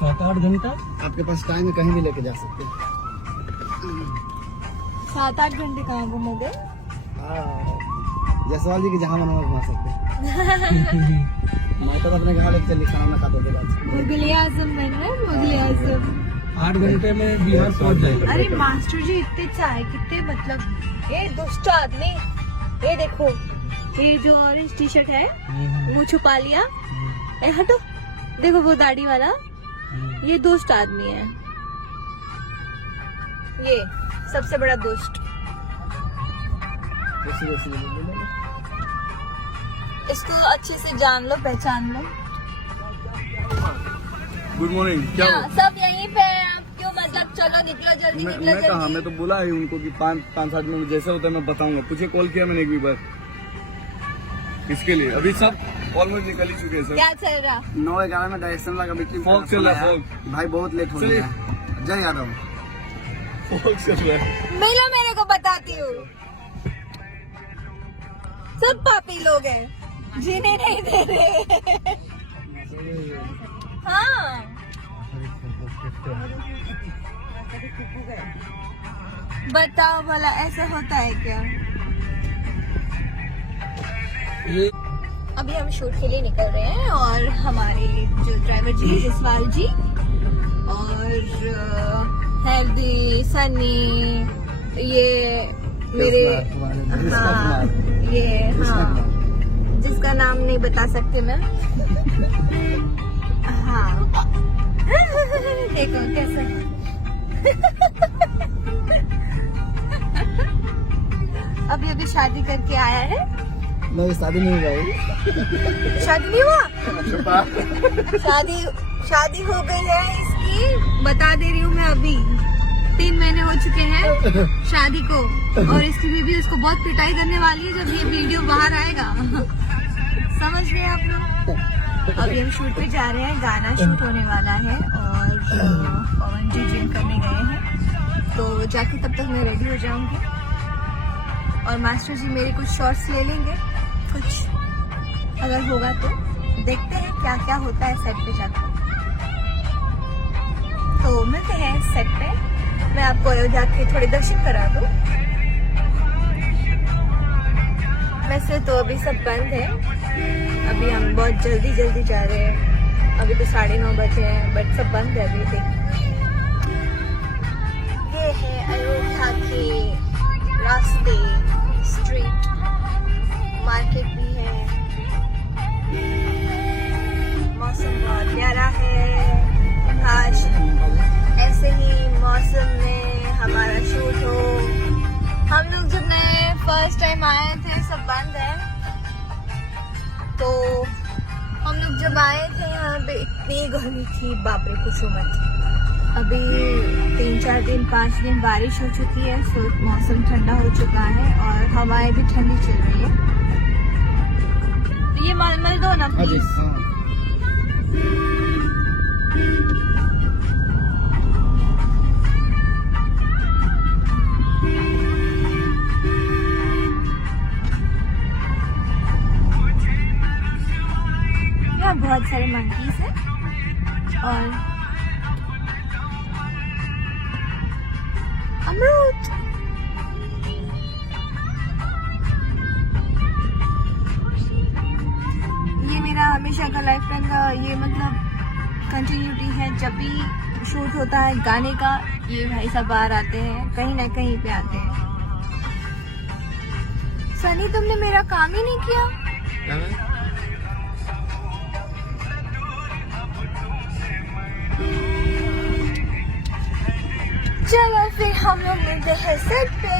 7-8 घंटा आपके पास टाइम है, कहीं भी लेके जा सकते हैं। 7-8 घंटे कहाँ घूमोगे? जयसवाल जी की जहाँ मन घुमा सकते हैं। मैं तो अपने घर लेके चली, खाना खाता होगा। मुगल आजम बन रहे हैं, मुगल आजम। 8 घंटे में बिहार पहुंच जाएगा। अरे मास्टर जी इतने चाय कितने मतलब ये दुष्ट आदमी। ये देखो, ये जो ऑरेंज टी शर्ट है वो छुपा लिया। ए हटो, देखो वो दाढ़ी वाला, ये दुष्ट आदमी है। ये सबसे बड़ा दुष्ट। इसको अच्छे से जान लो, पहचान लो। Good morning. क्या सब यहीं पे हैं, आप क्यों मतलब चलो निकलो जल्दी, निकलो मैं कहा, जल्दी। मैं तो बोला है उनको कि 5-7 मिनट जैसे होता है मैं बताऊंगा। पूछे, कॉल किया मैंने एक भी बार इसके लिए। अभी सब ऑलमोस्ट निकल ही चुके हैं सर। क्या चल रहा? 9-11 में डायरेक्शन लगा, मीटिंग फॉग चल रहा है, फॉग। भाई बहुत लेट हो सही। गया। जय यादव। फॉग चल रहा है। मिलो, मेरे को बताती हूँ। सब पापी लोग हैं, जीने नहीं दे रहे। हाँ, बताओ भला ऐसा होता है क्या? ये अभी हम शूट के लिए निकल रहे हैं और हमारे जो ड्राइवर जी हैं, जसवाल जी और हैदी, सनी, ये मेरे, हाँ ये, हाँ जिसका नाम नहीं बता सकती मैं। हाँ देखो कैसे। अभी अभी शादी करके आया है। नहीं, शादी नहीं हुआ। शादी नहीं हुआ? शादी हो गई है इसकी, बता दे रही हूँ मैं। अभी 3 महीने हो चुके हैं शादी को, और इसकी बीवी उसको बहुत पिटाई करने वाली है जब ये वीडियो बाहर आएगा। समझ गए आप लोग? अभी हम शूट पे जा रहे हैं, गाना शूट होने वाला है और पवन जी जिम करने गए हैं, तो जाके तब तक मैं रेडी हो जाऊंगी और मास्टर जी मेरे कुछ शॉर्ट्स ले लेंगे, कुछ अगर होगा तो। देखते हैं क्या क्या होता है सेट पे जाकर। तो मिलते हैं सेट पे, मैं आपको जाके थोड़े दर्शन करा दूं। वैसे तो अभी सब बंद है, अभी हम बहुत जल्दी जा रहे हैं। अभी तो 9:30 बजे हैं, बट सब बंद है अभी। ये है अयोध्या के रास्ते, स्ट्रीट मार्केट भी है। मौसम बहुत प्यारा है। आज ऐसे ही मौसम में हमारा शूट हो। हम लोग जब नए फर्स्ट टाइम आए थे सब बंद है, तो हम लोग जब आए थे यहाँ पे इतनी गर्मी थी, बाप रे पूछो मत। अभी 3-4 दिन 5 दिन बारिश हो चुकी है, सो मौसम ठंडा हो चुका है और हवाएं भी ठंडी चल रही है। ये मल दो ना प्लीज। यहाँ बहुत सारे मंकीज हैं और अमरूद। ये मेरा हमेशा का लाइफ टाइम का ये मतलब कंटिन्यूटी है। जब भी शूट होता है गाने का, ये भाई सब बाहर आते हैं, कहीं ना कहीं पे आते हैं। सनी तुमने मेरा काम ही नहीं किया। चलो फिर हम लोग मिलते हैं सेट पे,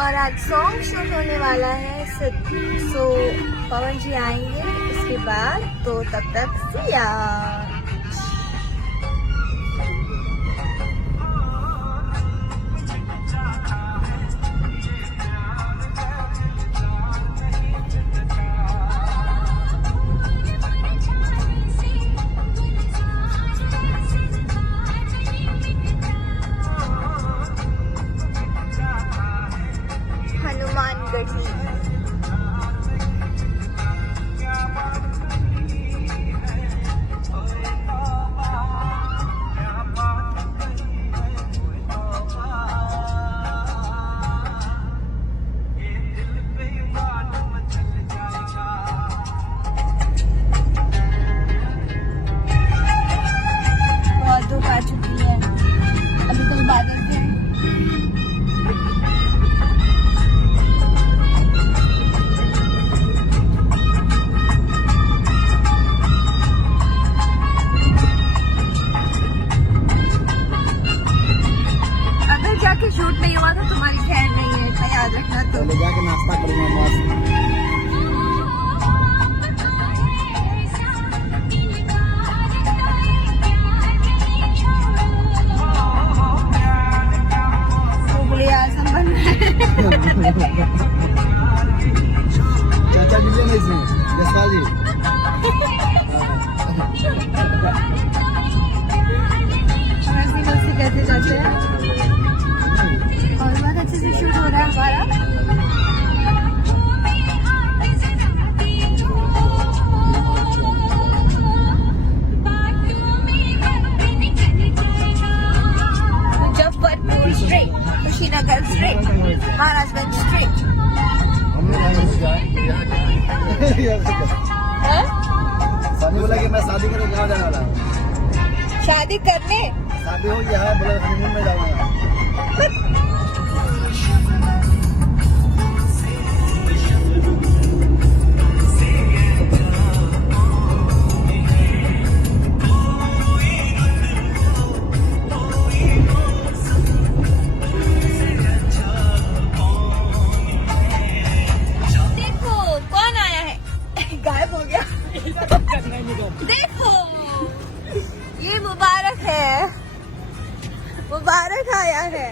और आज सॉन्ग शूट होने वाला है। सो पवन जी आएंगे उसके बाद, तो तब तक see ya। पहले जाके नाश्ता करूंगा मस्त। उबली आसम बन रहा है। चाचा दीजिए ना इसमें जसवा जी। मस्ती मस्ती कहते जाते हैं और बहुत अच्छे से शूट हो रहा है हमारा। Muzaffarpur street, Kushinagar street, Maharajganj street. शादी बोला कि मैं शादी करके कहाँ जाने वाला हूँ। शादी करने शादी हो गया है, बोला हनीमून में जाऊंगा। देखो कौन आया है। गायब हो गया। देखो ये मुबारक है, मुबारक आया है।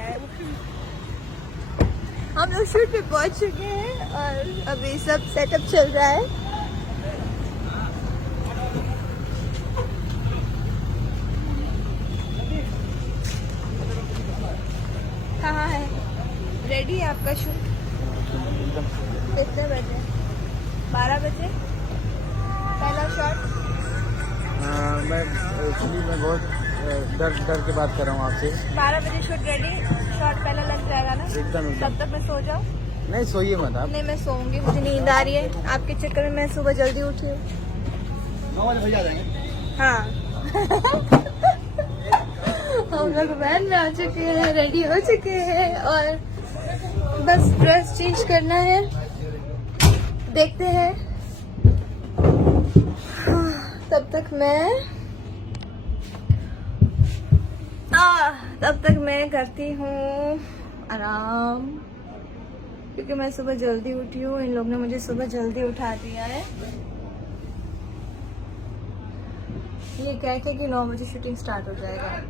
हम लोग शूट पे पहुंच चुके हैं और अभी सब सेटअप चल रहा है। कहाँ है? रेडी है आपका शूट? कितने बजे? 12 बजे पहला शॉट। मैं बहुत डर के बात कर रहा हूँ आपसे। 12 बजे शूट रेडी, शॉट पहला लग जाएगा ना? एकदम तब तक मैं सो जाऊँ? नहीं सोइए मत आप। नहीं मैं सोऊंगी, मुझे नींद आ रही है। आपके चक्कर में मैं सुबह जल्दी उठी हूँ। 9 बजे भैया जाएंगे। हाँ। हम लोग वैन में आ चुके हैं, रेडी हो चुके हैं और बस ड्रेस चेंज करना है। देखते हैं। तब तक मैं करती हूँ आराम, क्योंकि मैं सुबह जल्दी उठी हूँ। इन लोग ने मुझे सुबह जल्दी उठा दिया है। ये कह के कि 9 बजे शूटिंग स्टार्ट हो जाएगा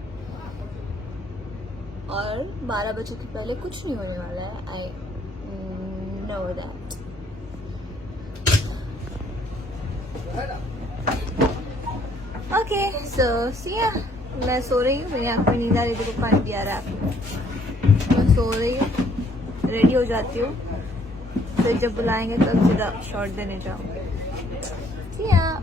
और 12 बजे के पहले कुछ नहीं होने वाला है। I know that. Okay so see yeah, मैं सो रही हूँ। मेरी आँख में नींद आ रही है। देखो पानी भी आ रहा है आपको। मैं सो रही हूँ, रेडी हो जाती हूँ, फिर जब बुलाएंगे तब फिर शॉट देने जाऊँगी। सी या।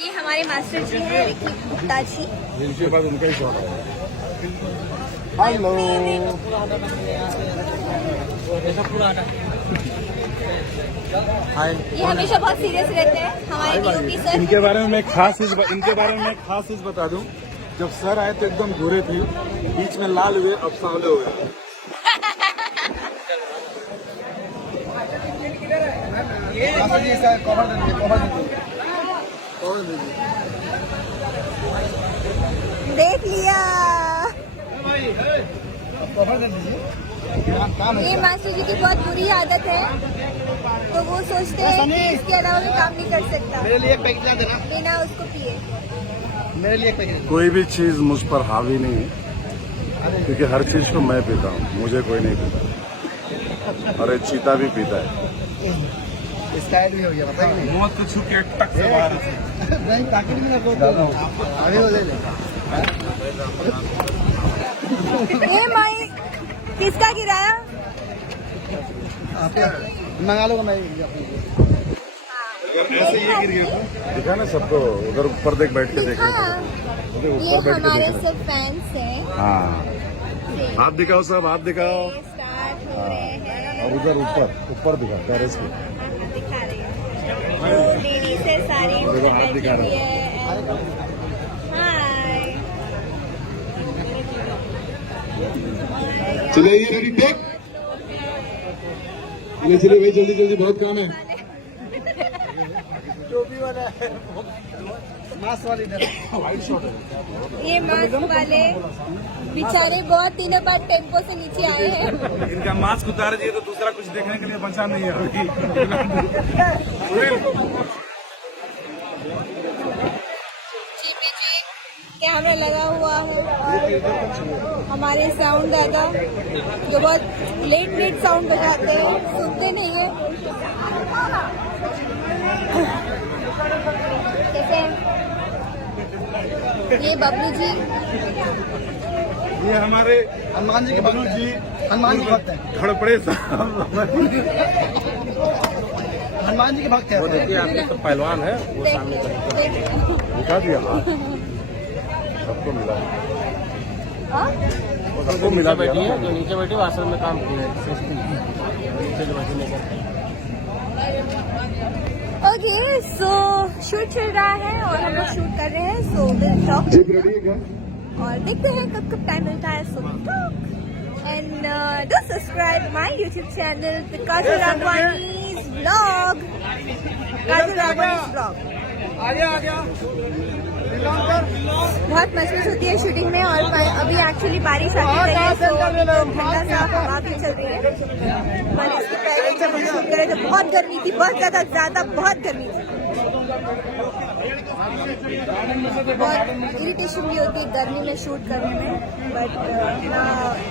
ये हमारे मास्टर जी हैं, रिकी गुप्ता जी। जिनके बाद उनका ही शॉट है। हेलो। हाय। ये हमेशा बहुत सीरियस रहते हैं हमारे DOP सर। इनके बारे में मैं एक खास चीज बता दूं। जब सर आए तो एकदम गोरे थे, बीच में लाल हुए, अब सांवले हुए। देख लिया। ये मास्टर जी की बहुत बुरी आदत है, तो वो सोचते हैं कि इसके अलावा मैं काम नहीं कर सकता। मेरे लिए पैकेट देना। बिना उसको पिए। मेरे लिए पैकेट। कोई भी चीज मुझ पर हावी नहीं है, क्योंकि हर चीज को मैं पीता हूँ, मुझे कोई नहीं पीता। और एक चीता भी पीता है। स्टाइल भी हो गया, पता ही नहीं। मौत छू के टक से बाहर। नहीं पैकेट भी ना अभी हो ले। ये माई किसका गिराया? मंगा लो। मैं ऐसे ये गिर गया। दिखा ना सबको, उधर ऊपर देख बैठ के देख। ये हमारे सब फैंस हैं। हाँ हाथ दिखाओ, सब हाथ दिखाओ। स्टार्ट हो रहे हैं और उधर ऊपर दिखा टेरेस पे। दिखा रही है। लेडीज है सारी, देखो हाथ दिखा रहा है। हाय। चलिए रेडी टेक। चलिए भाई जल्दी जल्दी, बहुत काम है। टोपी वाला है। मास्क वाली इधर ये मास्क वाले बेचारे बहुत दिनों बाद टेम्पो से नीचे आए हैं। इनका मास्क उतार दिए तो दूसरा कुछ देखने के लिए बचा नहीं है अभी। पीछे कैमरा लगा हुआ है और हमारे साउंड दादा जो बहुत लेट साउंड बजाते हैं, सुनते नहीं है। कैसे ये बबलू जी, ये हमारे हनुमान जी के भक्त जी हनुमान जी के भक्त हैं। घड़पड़े साहब हनुमान जी के भक्त हैं। देखिए आपके तो पहलवान है वो सामने दिखा दिया सबको मिला सबको मिला बैठी है जो नीचे बैठी वो आश्रम में काम किया है नीचे जो बैठी नहीं करते। ओके सो शूट चल रहा है और हम लोग शूट कर रहे हैं। सो विल टॉक और देखते हैं कब टाइम मिलता है। So talk and do subscribe my YouTube channel Kajal Raghwani's vlog. Kajal Raghwani's vlog बहुत मजबूत होती है शूटिंग में। और अभी एक्चुअली बारिश आती है तो ठंडा सा हवा भी चल रही है। पर इसके पहले जब हम शूट करे तो बहुत गर्मी थी, बहुत ज्यादा बहुत गर्मी थी। बहुत इरिटेशन भी होती है गर्मी में शूट करने में, बट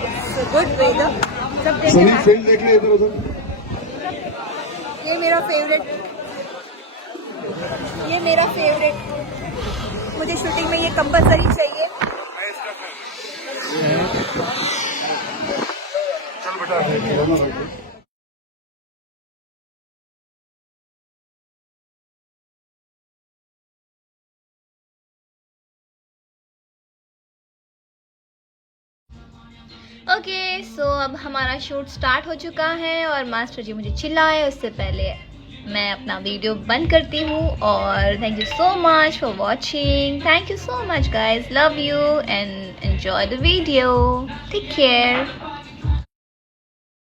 इट्स गुड वेदर। सब ये मेरा फेवरेट मुझे शूटिंग में ये कंपलसरी चाहिए। चल बेटा ओके सो अब हमारा शूट स्टार्ट हो चुका है और मास्टर जी मुझे चिल्लाए उससे पहले मैं अपना वीडियो बंद करती हूँ। और thank you so much for watching. Thank you so much guys, love you and enjoy the video. Take care.